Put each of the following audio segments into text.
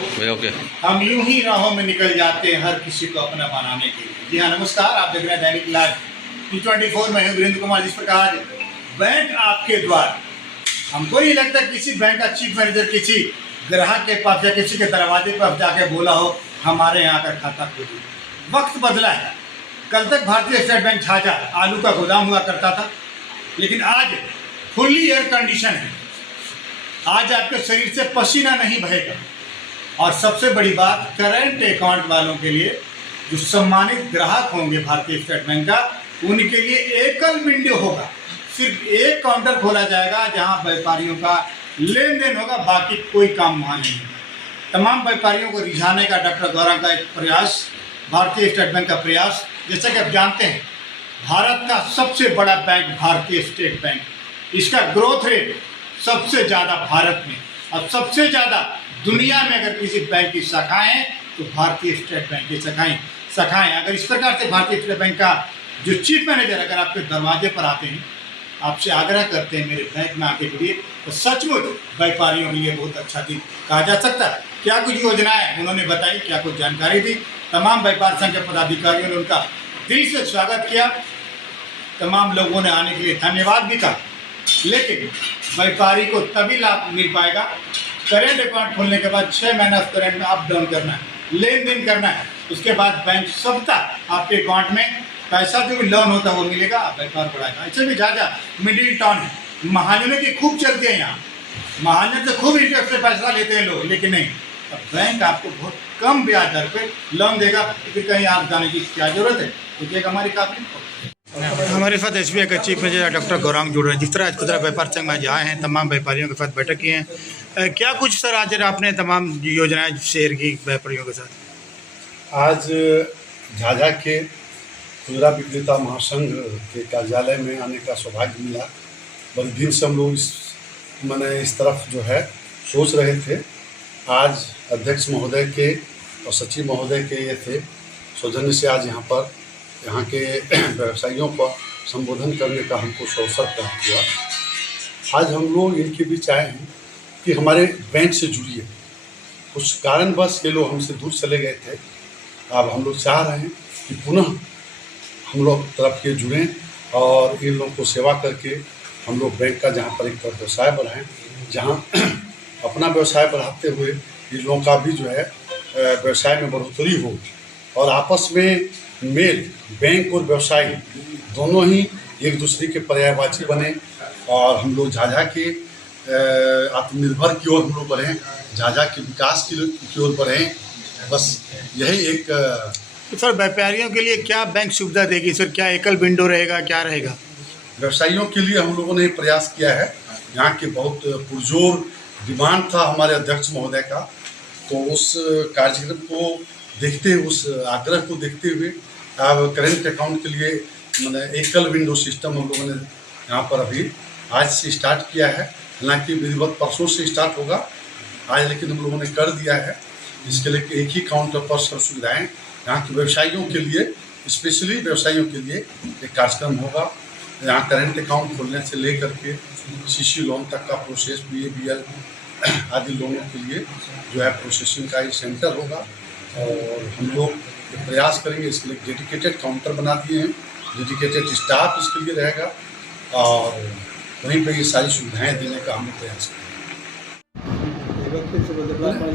Okay. हम यूं ही राहों में निकल जाते हैं हर किसी को अपना बनाने के लिए। जी हाँ, नमस्कार, आप देख रहे हैं दैनिक लाइव T24 में हूँ वीरेंद्र कुमार। जिस प्रकार बैंक आपके द्वार, हमको नहीं लगता किसी बैंक का चीफ मैनेजर किसी ग्राहक के पास या किसी के दरवाजे पर जाके बोला हो हमारे यहाँ का खाता खोलिए। वक्त बदला है। कल तक भारतीय स्टेट बैंक झाझा आलू का गोदाम हुआ करता था, लेकिन आज फुल्ली एयर कंडीशन है। आज आपके शरीर से पसीना नहीं बहेगा। और सबसे बड़ी बात, करंट अकाउंट वालों के लिए, जो सम्मानित ग्राहक होंगे भारतीय स्टेट बैंक का, उनके लिए एकल विंडो होगा। सिर्फ एक काउंटर खोला जाएगा जहां व्यापारियों का लेन देन होगा, बाकी कोई काम वहां नहीं होगा। तमाम व्यापारियों को रिझाने का डॉक्टर गौरव का एक प्रयास, भारतीय स्टेट बैंक का प्रयास। जैसा कि आप जानते हैं, भारत का सबसे बड़ा बैंक भारतीय स्टेट बैंक, इसका ग्रोथ रेट सबसे ज़्यादा भारत में और सबसे ज़्यादा दुनिया में। अगर किसी बैंक की शाखाएं हैं तो भारतीय स्टेट बैंक की शाखाएं अगर इस प्रकार से भारतीय स्टेट बैंक का जो चीफ मैनेजर अगर आपके दरवाजे पर आते हैं, आपसे आग्रह करते हैं मेरे बैंक में आके जुड़िए, तो सचमुच व्यापारियों के लिए बहुत अच्छा दिन कहा जा सकता है। क्या कुछ योजनाएं उन्होंने बताई, क्या कुछ जानकारी दी। तमाम व्यापार संघ के पदाधिकारियों ने उनका दिल से स्वागत किया। तमाम लोगों ने आने के लिए धन्यवाद भी कहा। लेकिन व्यापारी को तभी लाभ मिल पाएगा, करेंट अकाउंट खोलने के बाद 6 महीना करेंट में अप डाउन करना है, लेन देन करना है। उसके बाद बैंक सप्ताह आपके अकाउंट में पैसा जो भी लोन होता है वो मिलेगा, व्यापार बढ़ाएगा। ऐसे भी झाझा मिडिल टाउन है, महाजनों की खूब चलती है यहाँ। महाजन से खूब इंटरेस्ट से पैसा लेते हैं लोग, लेकिन नहीं, बैंक आपको बहुत कम ब्याज दर पे लोन देगा। फिर कहीं आप जाने की क्या जरूरत है, क्योंकि हमारी काफ़ी हमारे साथ SBI का चीफ मैनेजर डॉक्टर गौरांग जुड़ रहे हैं। जिस तरह आज खुदरा व्यापार संघ में आए हैं, तमाम व्यापारियों के साथ बैठक की है। क्या कुछ सर आज आपने तमाम योजनाएं शेयर की व्यापारियों के साथ? आज झाझा के खुदरा विक्रेता महासंघ के कार्यालय में आने का सौभाग्य मिला। बड़े दिन से हम लोग इस तरफ जो है सोच रहे थे। आज अध्यक्ष महोदय के और सचिव महोदय के ये थे सौजन्य से आज यहाँ के व्यवसायियों को संबोधन करने का हमको अवसर प्राप्त हुआ। आज हम लोग इनके बीच आए हैं कि हमारे बैंक से जुड़िए। कुछ कारणवश ये लोग हमसे दूर चले गए थे। अब हम लोग चाह रहे हैं कि पुनः हम लोग तरफ के जुड़ें और इन लोगों को सेवा करके हम लोग बैंक का जहाँ पर एक तरफ व्यवसाय बढ़ाएं, जहाँ अपना व्यवसाय बढ़ाते हुए इन लोगों का भी जो है व्यवसाय में बढ़ोतरी हो और आपस में मेल, बैंक और व्यवसायी दोनों ही एक दूसरे के पर्यायवाची बने और हम लोग झाझा के आत्मनिर्भर की ओर हम लोग बढ़ें, झाझा के विकास की ओर बढ़ें। बस यही एक सर, व्यापारियों के लिए क्या बैंक सुविधा देगी सर? क्या एकल विंडो रहेगा, क्या रहेगा? व्यवसायियों के लिए हम लोगों ने प्रयास किया है। यहाँ के बहुत पुरजोर डिमांड था हमारे अध्यक्ष महोदय का, तो उस कार्यक्रम को देखते हुए, उस आग्रह को देखते हुए अब करेंट अकाउंट के लिए एकल विंडो सिस्टम हम लोगों ने यहाँ पर अभी आज से स्टार्ट किया है। हालांकि विधिवत परसों से स्टार्ट होगा आज, लेकिन हम लोगों ने कर दिया है। इसके लिए एक ही काउंटर पर सब सुविधाएँ यहाँ के व्यवसायियों के लिए, स्पेशली व्यवसायियों के लिए एक कार्यक्रम होगा। यहाँ करेंट अकाउंट खोलने से लेकर के CC लोन तक का प्रोसेस, BABL आदि लोगों के लिए जो है प्रोसेसिंग का ही सेंटर होगा। और हम लोग प्रयास करेंगे, इसके लिए डेडिकेटेड काउंटर बना दिए हैं, डेडिकेटेड स्टाफ इसके लिए रहेगा और वहीं पर ये सारी सुविधाएँ देने का हम प्रयास करेंगे।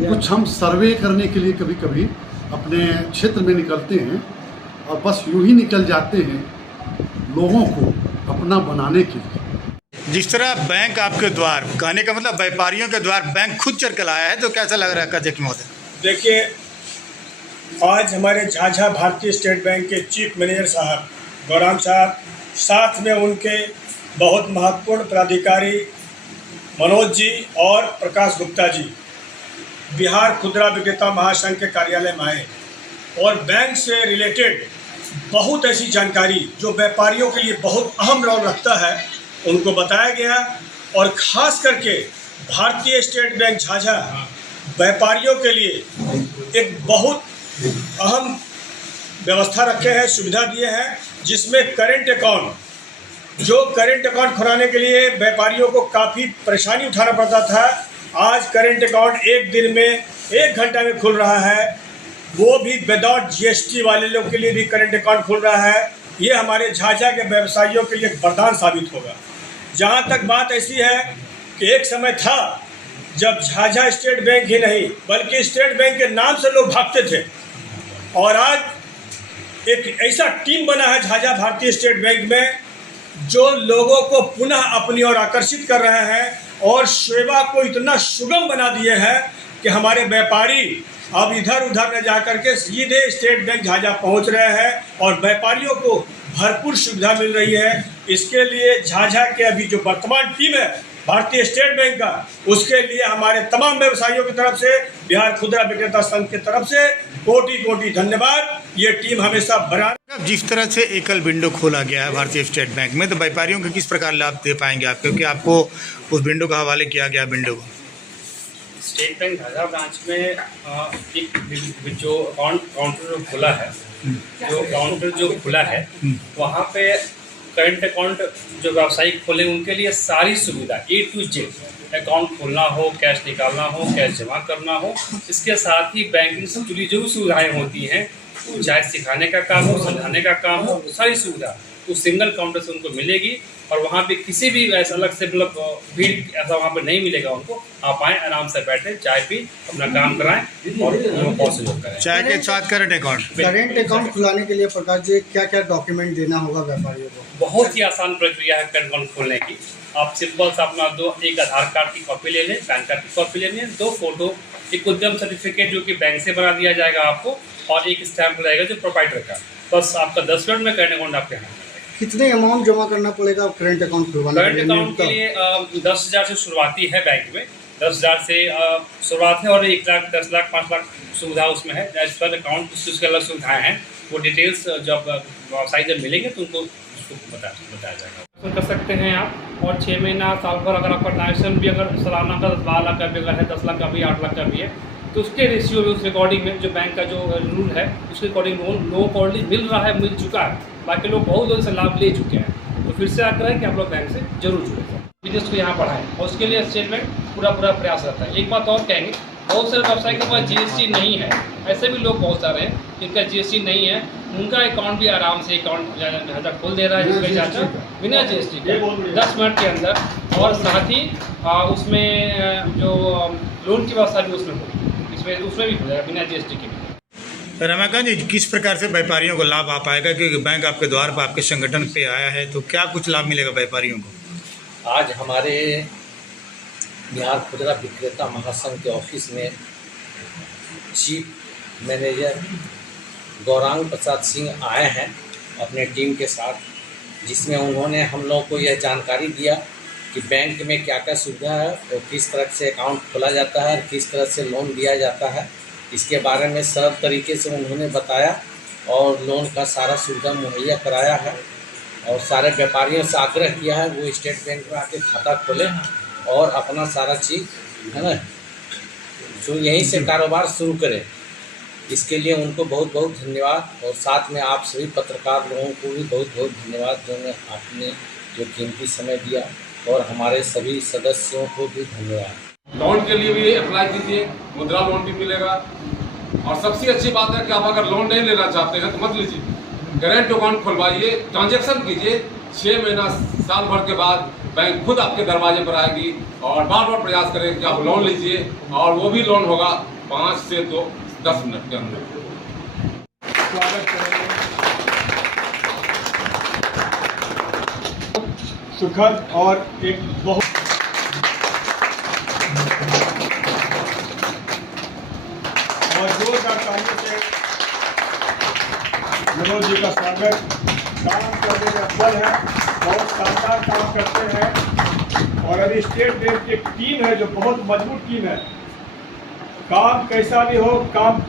कुछ हम सर्वे करने के लिए कभी कभी अपने क्षेत्र में निकलते हैं और बस यूं ही निकल जाते हैं लोगों को अपना बनाने के लिए। जिस तरह बैंक आपके द्वार, कहने का मतलब व्यापारियों के द्वार बैंक खुद चल कर आया है, तो कैसा लग रहा है अध्यक्ष महोदय? देखिए, आज हमारे झाझा भारतीय स्टेट बैंक के चीफ मैनेजर साहब गौरांग साहब, साथ में उनके बहुत महत्वपूर्ण पदाधिकारी मनोज जी और प्रकाश गुप्ता जी बिहार खुदरा विक्रेता महासंघ के कार्यालय में आए और बैंक से रिलेटेड बहुत ऐसी जानकारी जो व्यापारियों के लिए बहुत अहम रोल रखता है उनको बताया गया। और ख़ास करके भारतीय स्टेट बैंक झाझा व्यापारियों के लिए एक बहुत अहम व्यवस्था रखे हैं, सुविधा दिए हैं, जिसमें करेंट अकाउंट खुलाने के लिए व्यापारियों को काफ़ी परेशानी उठाना पड़ता था। आज करेंट अकाउंट एक दिन में 1 घंटा में खुल रहा है, वो भी विदाउट जीएसटी वाले लोग के लिए भी करंट अकाउंट खुल रहा है। ये हमारे झाझा के व्यवसायियों के लिए एक वरदान साबित होगा। जहाँ तक बात ऐसी है कि एक समय था जब झाझा स्टेट बैंक ही नहीं बल्कि स्टेट बैंक के नाम से लोग भागते थे, और आज एक ऐसा टीम बना है झाझा भारतीय स्टेट बैंक में जो लोगों को पुनः अपनी ओर आकर्षित कर रहे हैं और सेवा को इतना सुगम बना दिए हैं कि हमारे व्यापारी अब इधर उधर न जा करके सीधे स्टेट बैंक झाझा पहुंच रहे हैं और व्यापारियों को भरपूर सुविधा मिल रही है। इसके लिए झाझा के अभी जो वर्तमान टीम है भारतीय स्टेट बैंक का, उसके लिए हमारे तमाम व्यवसायियों की तरफ से, बिहार खुदरा विक्रेता संघ की तरफ से कोटि कोटि धन्यवाद। ये टीम हमेशा बना। जिस तरह से एकल विंडो खोला गया है भारतीय स्टेट बैंक में, तो व्यापारियों को किस प्रकार लाभ दे पाएंगे आप, क्योंकि आपको उस विंडो का हवाले किया गया विंडो को? स्टेट बैंक झाझा ब्रांच में एक जो काउंटर जो खुला है वहाँ पे करंट अकाउंट जो व्यावसायिक खोले उनके लिए सारी सुविधा A to Z, अकाउंट खोलना हो, कैश निकालना हो, कैश जमा करना हो, इसके साथ ही बैंकिंग से जुड़ी जो भी सुविधाएँ होती हैं, चाहे सिखाने का काम हो, समझाने का काम हो, सारी सुविधा उस सिंगल काउंटर से उनको मिलेगी। और वहाँ पे किसी भी ऐसा अलग से मतलब भीड़ ऐसा वहाँ पे नहीं मिलेगा उनको। आप आएँ, आराम से बैठे, चाय पी, अपना काम कराएं और बहुत सहयोग करें। चाय के साथ करंट अकाउंट खुलाने के लिए प्रकाश जी क्या क्या डॉक्यूमेंट देना होगा व्यापारियों को? बहुत ही आसान प्रक्रिया है करंट अकाउंट खोलने की। आप सिंपल सा अपना एक आधार कार्ड की कॉपी ले लें, पैन कार्ड की कॉपी ले लें, 2 फोटो, एक उद्यम सर्टिफिकेट जो कि बैंक से बना दिया जाएगा आपको, और एक स्टैम्प रहेगा जो प्रोप्राइटर का। बस आपका 10 मिनट में करंट अकाउंट आपके हाथ में। कितने अमाउंट जमा करना पड़ेगा करंट अकाउंट खुलवाने के लिए? करंट अकाउंट के लिए 10,000 से शुरुआती है बैंक में, 10,000 से शुरुआत है, और 1 लाख, 10 लाख, 5 लाख सुविधा उसमें है। एज पर अकाउंट उसके अलग सुविधाएँ हैं, वो डिटेल्स जब व्यवसायी जब मिलेंगे तो उनको बताया जाएगा। कर सकते हैं आप, और 6 महीना, साल भर अगर आपका ट्रांजेक्शन भी अगर सालाना का 12 लाख का भी अगर है, 10 लाख का भी, 8 लाख का भी है, तो उसके रेशियो में, उस रिकॉर्डिंग में जो बैंक का जो रूल है उसके अकॉर्डिंग लोग ऑलरेडी मिल रहा है, मिल चुका है, बाकी लोग बहुत लोग से लाभ ले चुके हैं। तो फिर से आग्रह है कि आप लोग बैंक से जरूर जुड़े, बिजनेस को यहाँ बढ़ाएं, और उसके लिए स्टेट बैंक पूरा प्रयास रहता है। एक बात और कहेंगे, बहुत सारे व्यवसाय के पास जीएसटी नहीं है, ऐसे भी लोग बहुत सारे हैं जिनका जीएसटी नहीं है, उनका अकाउंट भी आराम से अकाउंट झाझा खोल दे रहा है जिसमें चाचा बिना जीएसटी के 10 मिनट के अंदर, और साथ ही उसमें जो लोन की व्यवस्था भी उसमें भी हो जाएगा बिना जीएसटी के भी। रमाकांत जी, किस प्रकार से व्यापारियों को लाभ आ पाएगा, क्योंकि बैंक आपके द्वार पर, आपके संगठन पे आया है, तो क्या कुछ लाभ मिलेगा व्यापारियों को? आज हमारे बिहार खुदरा विक्रेता महासंघ के ऑफिस में चीफ मैनेजर गौरांग प्रसाद सिंह आए हैं अपने टीम के साथ, जिसमें उन्होंने हम लोग को यह जानकारी दिया कि बैंक में क्या क्या सुविधा है और किस तरह से अकाउंट खोला जाता है और किस तरह से लोन दिया जाता है। इसके बारे में सब तरीके से उन्होंने बताया और लोन का सारा सुविधा मुहैया कराया है, और सारे व्यापारियों से आग्रह किया है वो स्टेट बैंक में आके खाता खोलें और अपना सारा चीज़ है ना जो यहीं से कारोबार शुरू करें। इसके लिए उनको बहुत बहुत धन्यवाद, और साथ में आप सभी पत्रकार लोगों को भी बहुत बहुत धन्यवाद जो आपने जो कीमती समय दिया, और हमारे सभी सदस्यों को भी धन्यवाद। लोन के लिए भी अप्लाई कीजिए, मुद्रा लोन भी मिलेगा। और सबसे अच्छी बात है कि आप अगर लोन नहीं लेना चाहते हैं तो मत लीजिए, करेंट अकाउंट खुलवाइए, ट्रांजैक्शन कीजिए, 6 महीना, साल भर के बाद बैंक खुद आपके दरवाजे पर आएगी और बार बार प्रयास करें कि आप लोन लीजिए, और वो भी लोन होगा 5 से 10 मिनट के अंदर। स्वागत करेंगे। सुखद और एक बहुत और जोरदार तालियों से मनोज जी का स्वागत। काम करने में अव्वल है, बहुत शानदार काम करते हैं, और अभी स्टेट बैंक की एक टीम है जो बहुत मजबूत टीम है। काम कैसा भी हो, काम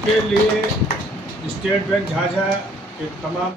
इसके लिए स्टेट बैंक झाझा के तमाम